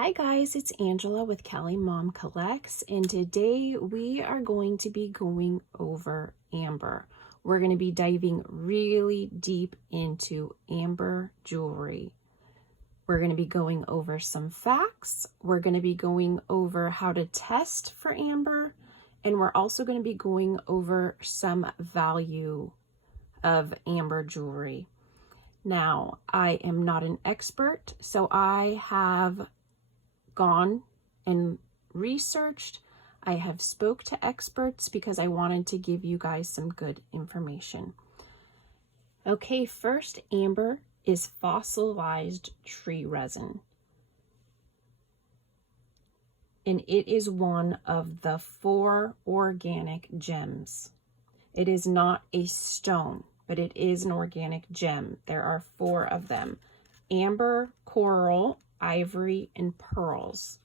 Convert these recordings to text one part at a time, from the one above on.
Hi guys, it's Angela with Kelly Mom Collects, and today we are going to be going over amber. We're going to be diving really deep into amber jewelry. We're going to be going over some facts. We're going to be going over how to test for amber, and we're also going to be going over some value of amber jewelry. Now, I am not an expert, so I have gone and researched. I have spoke to experts because I wanted to give you guys some good information. Okay, first, amber is fossilized tree resin. And it is one of the 4 organic gems. It is not a stone, but it is an organic gem. There are 4 of them: amber, coral, ivory, and pearls.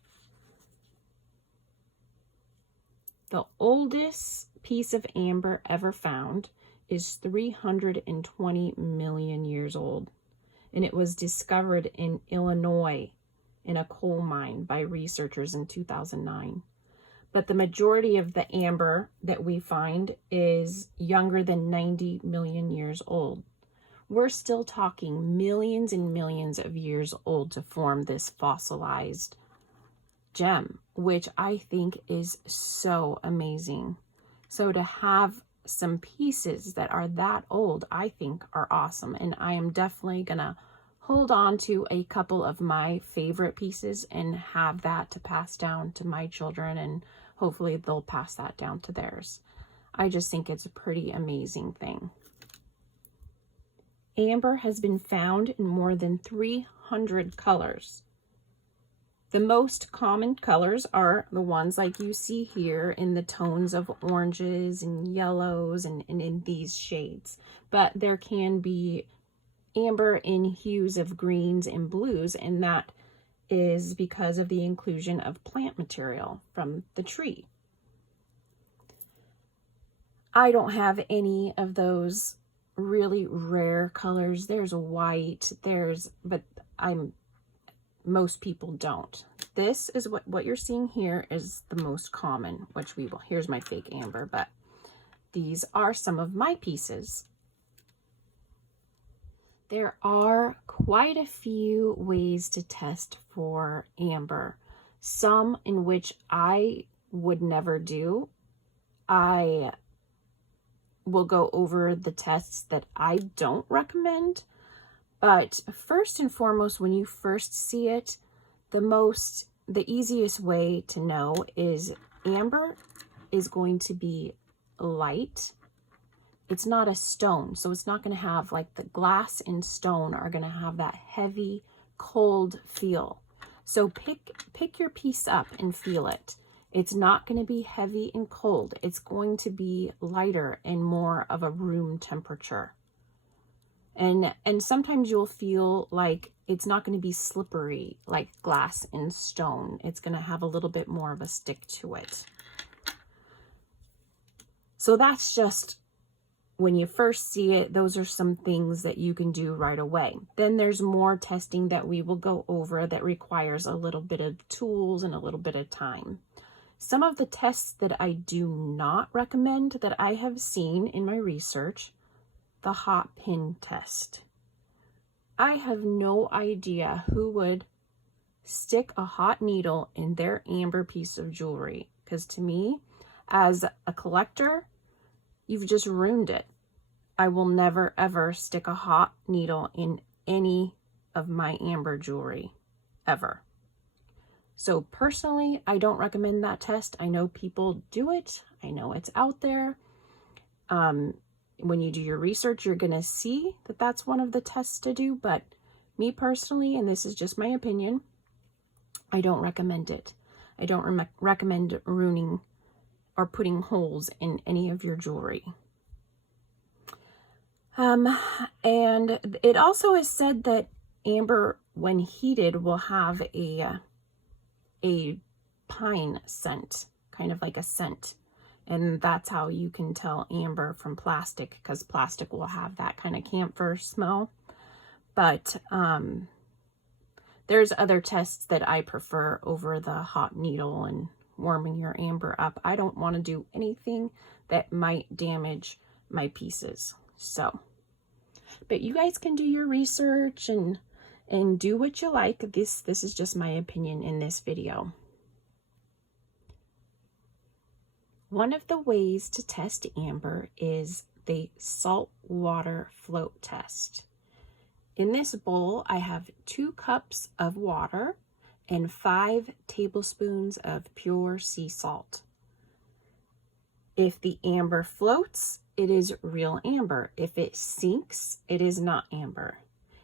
The oldest piece of amber ever found is 320 million years old, and it was discovered in Illinois in a coal mine by researchers in 2009. But the majority of the amber that we find is younger than 90 million years old. We're still talking millions and millions of years old to form this fossilized gem, which I think is so amazing. So to have some pieces that are that old, I think are awesome. And I am definitely gonna hold on to a couple of my favorite pieces and have that to pass down to my children, and hopefully they'll pass that down to theirs. I just think it's a pretty amazing thing. Amber has been found in more than 300 colors. The most common colors are the ones like you see here in the tones of oranges and yellows and in these shades. But there can be amber in hues of greens and blues, and that is because of the inclusion of plant material from the tree. I don't have any of those really rare colors. There's white, but most people don't. This is what you're seeing here is the most common, which here's my fake amber, but these are some of my pieces. There are quite a few ways to test for amber, some in which I would never do. I will go over the tests that I don't recommend. But first and foremost, when you first see it, the easiest way to know is amber is going to be light. It's not a stone, so it's not going to have, like, the glass and stone are going to have that heavy, cold feel. So pick your piece up and feel it. It's not going to be heavy and cold. It's going to be lighter and more of a room temperature. And sometimes you'll feel like it's not going to be slippery like glass and stone. It's going to have a little bit more of a stick to it. So that's just when you first see it. Those are some things that you can do right away. Then there's more testing that we will go over that requires a little bit of tools and a little bit of time. Some of the tests that I do not recommend that I have seen in my research: the hot pin test. I have no idea who would stick a hot needle in their amber piece of jewelry, because to me, as a collector, you've just ruined it. I will never ever stick a hot needle in any of my amber jewelry, ever. So personally, I don't recommend that test. I know people do it. I know it's out there. When you do your research, you're going to see that that's one of the tests to do. But me personally, and this is just my opinion, I don't recommend it. I don't recommend ruining or putting holes in any of your jewelry. And it also is said that amber, when heated, will have a pine scent, kind of like a scent. And that's how you can tell amber from plastic, because plastic will have that kind of camphor smell. But There's other tests that I prefer over the hot needle and warming your amber up. I don't want to do anything that might damage my pieces. So, but you guys can do your research and do what you like. This is just my opinion in this video. One of the ways to test amber is the salt water float test. In this bowl, I have 2 cups of water and 5 tablespoons of pure sea salt. If the amber floats, it is real amber. If it sinks, it is not amber.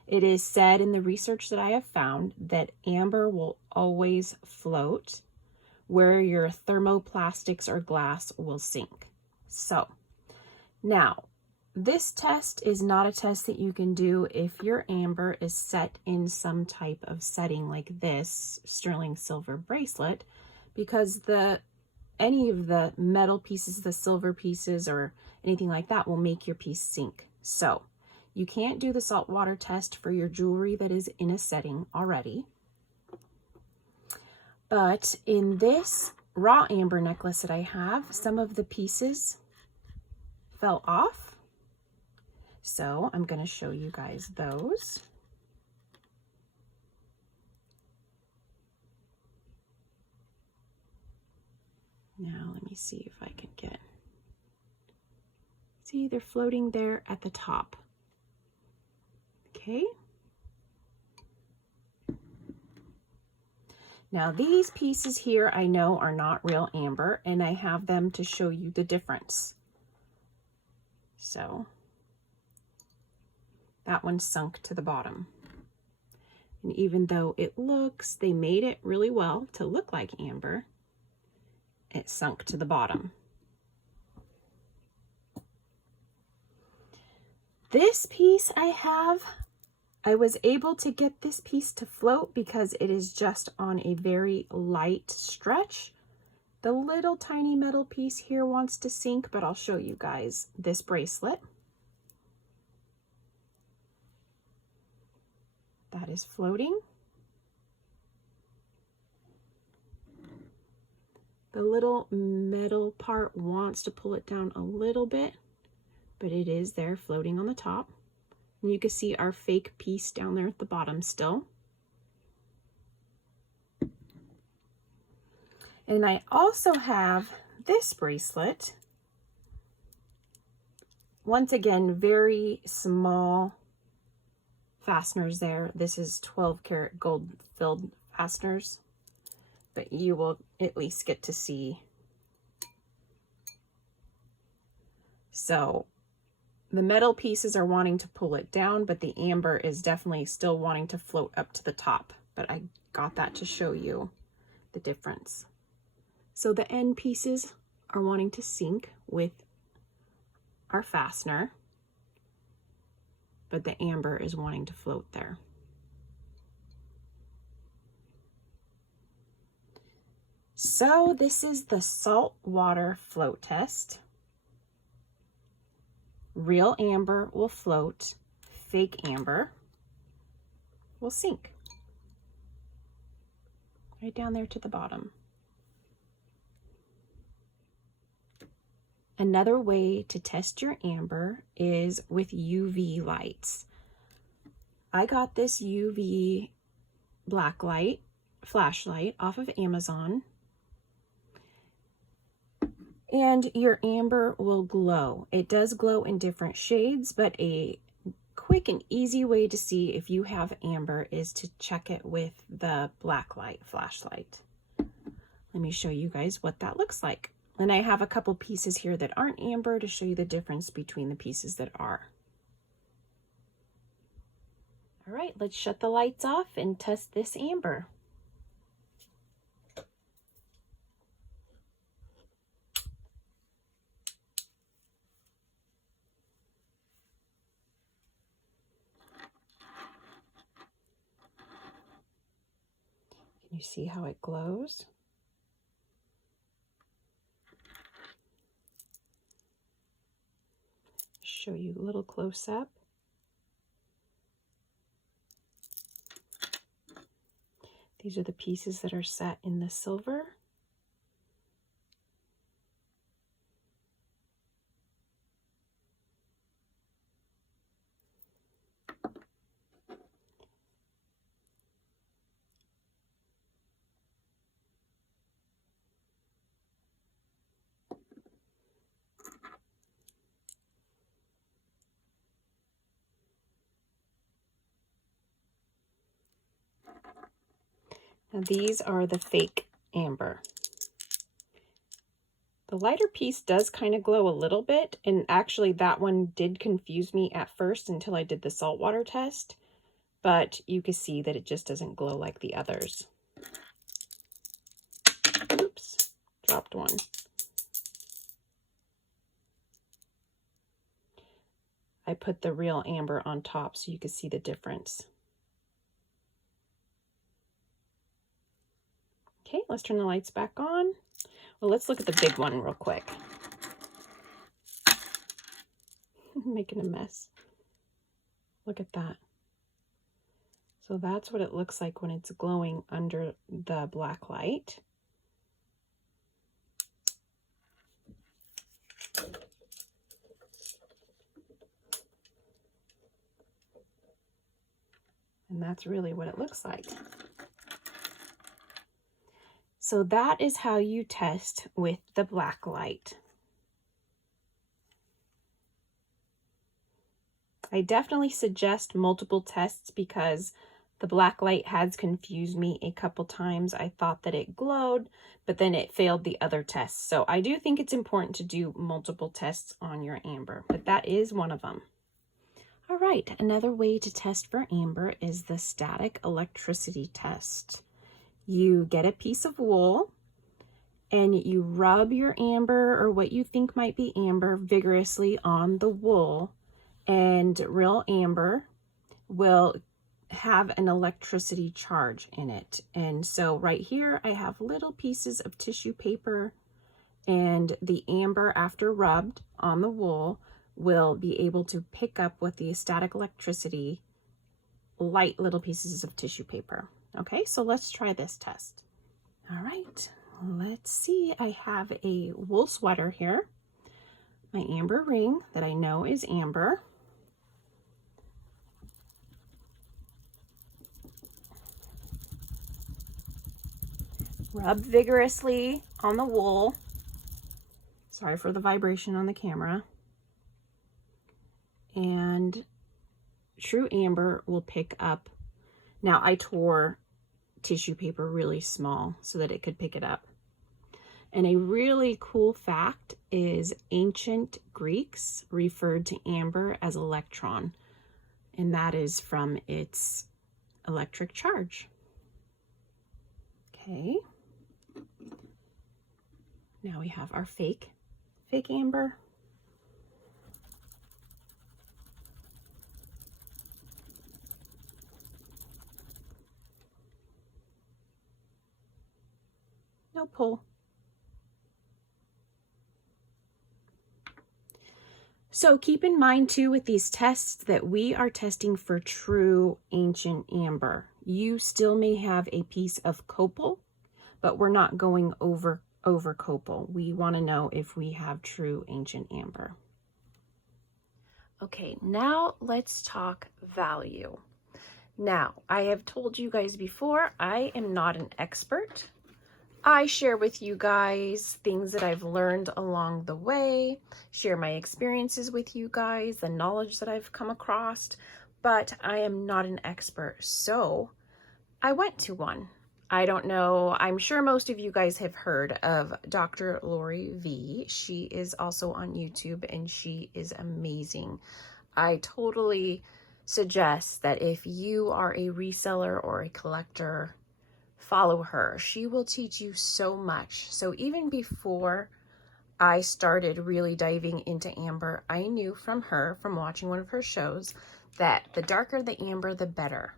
It is said in the research that I have found that amber will always float, where your thermoplastics or glass will sink. So, now, this test is not a test that you can do if your amber is set in some type of setting like this sterling silver bracelet, because any of the metal pieces, the silver pieces or anything like that will make your piece sink. So you can't do the saltwater test for your jewelry that is in a setting already. But in this raw amber necklace that I have, some of the pieces fell off. So I'm going to show you guys those. Now let me see if I can get, see, they're floating there at the top. Okay. Now these pieces here I know are not real amber, and I have them to show you the difference. So that one sunk to the bottom. And even though they made it really well to look like amber, it sunk to the bottom. This piece I was able to get this piece to float because it is just on a very light stretch. The little tiny metal piece here wants to sink, but I'll show you guys this bracelet. That is floating. The little metal part wants to pull it down a little bit, but it is there floating on the top. And you can see our fake piece down there at the bottom still. And I also have this bracelet. Once again, very small fasteners there. This is 12 karat gold filled fasteners, but you will at least get to see. So the metal pieces are wanting to pull it down, but the amber is definitely still wanting to float up to the top. But I got that to show you the difference. So the end pieces are wanting to sink with our fastener, but the amber is wanting to float there. So this is the saltwater float test. Real amber will float, fake amber will sink. Right down there to the bottom. Another way to test your amber is with UV lights. I got this UV Blacklight flashlight off of Amazon. And your amber will glow. It does glow in different shades, but a quick and easy way to see if you have amber is to check it with the Blacklight flashlight. Let me show you guys what that looks like. And I have a couple pieces here that aren't amber to show you the difference between the pieces that are. All right, let's shut the lights off and test this amber. Can you see how it glows? Show you a little close up. These are the pieces that are set in the silver. Now these are the fake amber. The lighter piece does kind of glow a little bit, and actually that one did confuse me at first until I did the saltwater test, but you can see that it just doesn't glow like the others. Oops, dropped one. I put the real amber on top so you can see the difference. Okay, let's turn the lights back on. Well, let's look at the big one real quick. I'm making a mess. Look at that. So that's what it looks like when it's glowing under the black light. And that's really what it looks like. So that is how you test with the black light. I definitely suggest multiple tests because the black light has confused me a couple times. I thought that it glowed, but then it failed the other tests. So I do think it's important to do multiple tests on your amber, but that is one of them. All right, another way to test for amber is the static electricity test. You get a piece of wool and you rub your amber or what you think might be amber vigorously on the wool, and real amber will have an electricity charge in it. And so right here I have little pieces of tissue paper, and the amber, after rubbed on the wool, will be able to pick up with the static electricity light little pieces of tissue paper. Okay, so let's try this test. All right, let's see. I have a wool sweater here, my amber ring that I know is amber. Rub vigorously on the wool. Sorry for the vibration on the camera. And true amber will pick up. Now I tore tissue paper really small so that it could pick it up. And a really cool fact is ancient Greeks referred to amber as electron, and that is from its electric charge. Okay. Now we have our fake amber. No pull. So keep in mind too with these tests that we are testing for true ancient amber. You still may have a piece of copal, but we're not going over copal. We want to know if we have true ancient amber. Okay, now let's talk value. Now, I have told you guys before, I am not an expert. I share with you guys things that I've learned along the way, share my experiences with you guys, the knowledge that I've come across, but I am not an expert. So I went to one. I don't know, I'm sure most of you guys have heard of Dr. Lori V. She is also on YouTube and she is amazing. I totally suggest that if you are a reseller or a collector, follow her. She will teach you so much. So even before I started really diving into amber, I knew from her, from watching one of her shows, that the darker the amber, the better.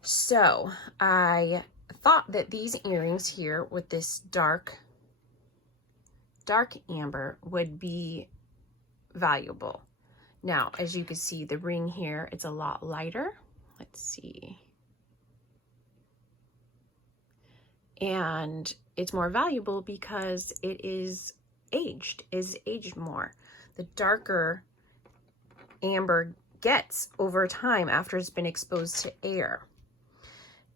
So I thought that these earrings here with this dark amber would be valuable. Now, as you can see, the ring here, it's a lot lighter. Let's see. and it's more valuable because it is aged more. The darker amber gets over time after it's been exposed to air.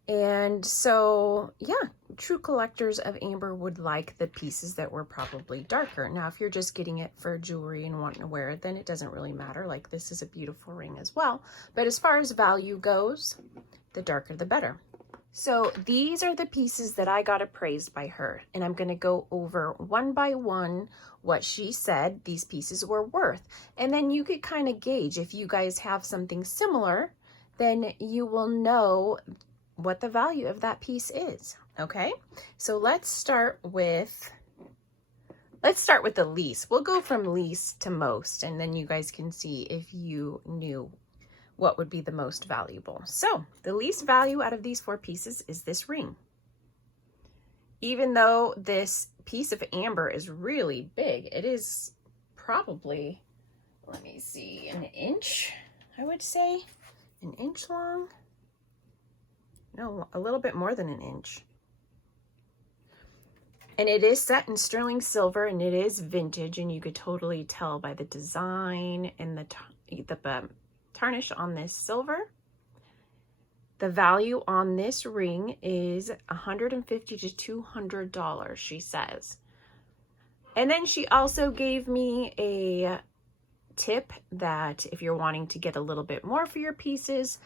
And so, yeah, true collectors of amber would like the pieces that were probably darker. Now, if you're just getting it for jewelry and wanting to wear it, then it doesn't really matter. Like, this is a beautiful ring as well. But as far as value goes, the darker the better. So these are the pieces that I got appraised by her, and I'm going to go over one by one what she said these pieces were worth. And then you could kind of gauge if you guys have something similar, then you will know what the value of that piece is. Okay, so let's start with the least. We'll go from least to most, and then you guys can see if you knew what would be the most valuable. So the least value out of these 4 pieces is this ring. Even though this piece of amber is really big, it is probably, let me see, an inch, I would say, an inch long. No, a little bit more than an inch. And it is set in sterling silver, and it is vintage, and you could totally tell by the design and the tarnish on this silver. The value on this ring is $150 to $200, she says. And then she also gave me a tip that if you're wanting to get a little bit more for your pieces,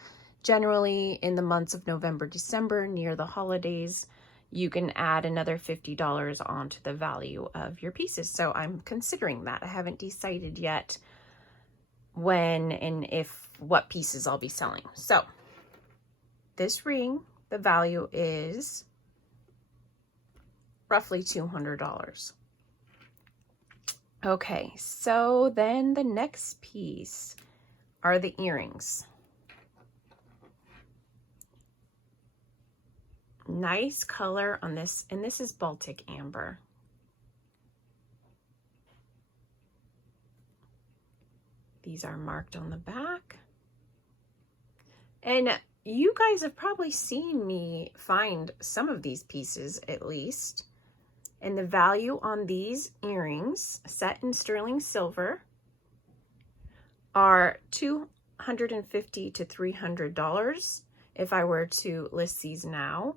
generally in the months of November, December, near the holidays, you can add another $50 onto the value of your pieces. So I'm considering that. I haven't decided yet when and what pieces I'll be selling. So this ring, the value is roughly $200. Okay, so then the next piece are the earrings. Nice color on this, and this is Baltic Amber. These are marked on the back. And you guys have probably seen me find some of these pieces at least. And the value on these earrings, set in sterling silver, are $250 to $300 if I were to list these now.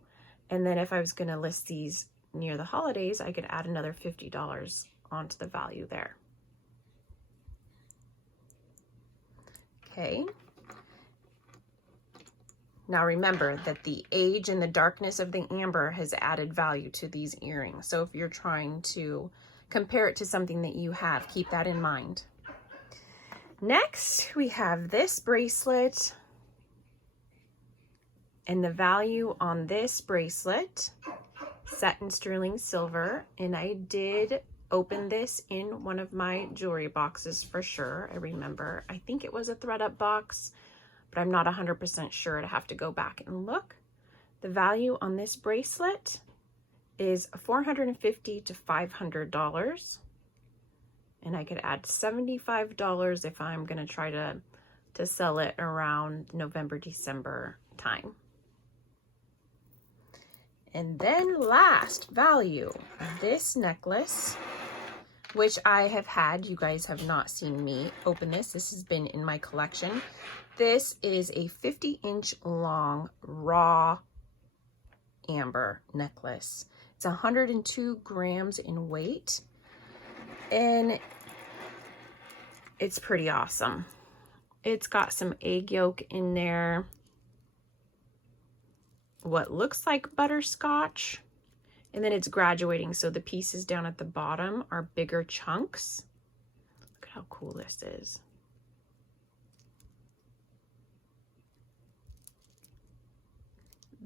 And then if I was going to list these near the holidays, I could add another $50 onto the value there. Okay. Now remember that the age and the darkness of the amber has added value to these earrings. So if you're trying to compare it to something that you have, keep that in mind. Next, we have this bracelet. And the value on this bracelet, set in sterling silver, and I did open this in one of my jewelry boxes for sure. I remember, I think it was a thread up box, but I'm not 100% sure. I'd have to go back and look. The value on this bracelet is $450 to $500. And I could add $75 if I'm gonna try to sell it around November, December time. And then last value, this necklace, which I have had. You guys have not seen me open this. This has been in my collection. This is a 50-inch long raw amber necklace. It's 102 grams in weight, and it's pretty awesome. It's got some egg yolk in there, what looks like butterscotch, and then it's graduating, so the pieces down at the bottom are bigger chunks. Look at how cool this is.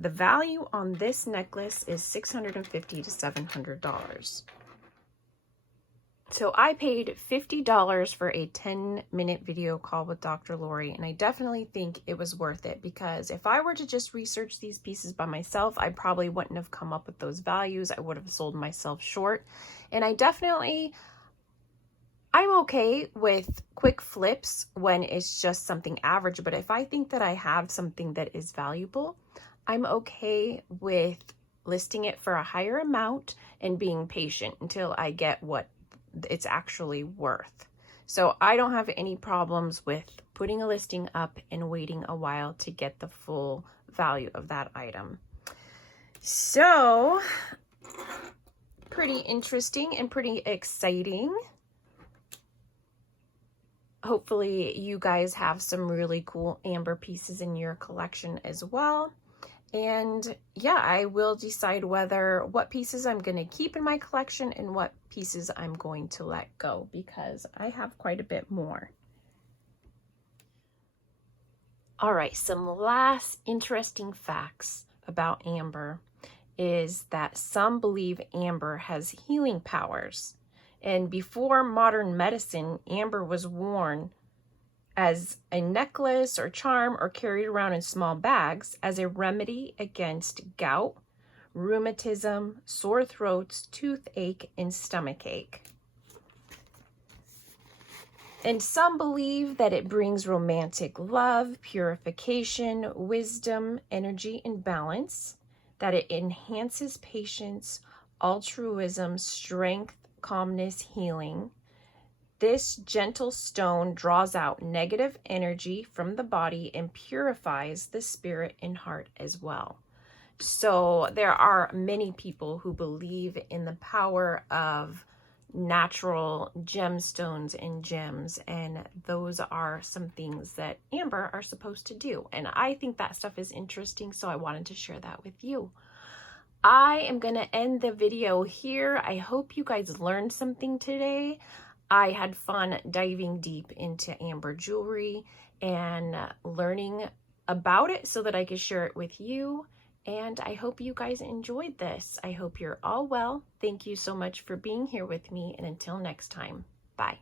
The value on this necklace is $650 to $700. So I paid $50 for a 10-minute video call with Dr. Lori, and I definitely think it was worth it, because if I were to just research these pieces by myself, I probably wouldn't have come up with those values. I would have sold myself short. And I'm okay with quick flips when it's just something average, but if I think that I have something that is valuable, I'm okay with listing it for a higher amount and being patient until I get what it's actually worth. So I don't have any problems with putting a listing up and waiting a while to get the full value of that item. So pretty interesting and pretty exciting. Hopefully you guys have some really cool amber pieces in your collection as well. And yeah, I will decide what pieces I'm going to keep in my collection and what pieces I'm going to let go, because I have quite a bit more. All right, some last interesting facts about amber is that some believe amber has healing powers. And before modern medicine, amber was worn as a necklace or charm or carried around in small bags as a remedy against gout, rheumatism, sore throats, toothache, and stomachache. And some believe that it brings romantic love, purification, wisdom, energy, and balance, that it enhances patience, altruism, strength, calmness, healing. This gentle stone draws out negative energy from the body and purifies the spirit and heart as well. So there are many people who believe in the power of natural gemstones and gems, and those are some things that amber are supposed to do. And I think that stuff is interesting, so I wanted to share that with you. I am going to end the video here. I hope you guys learned something today. I had fun diving deep into amber jewelry and learning about it so that I could share it with you. And I hope you guys enjoyed this. I hope you're all well. Thank you so much for being here with me. And until next time, bye.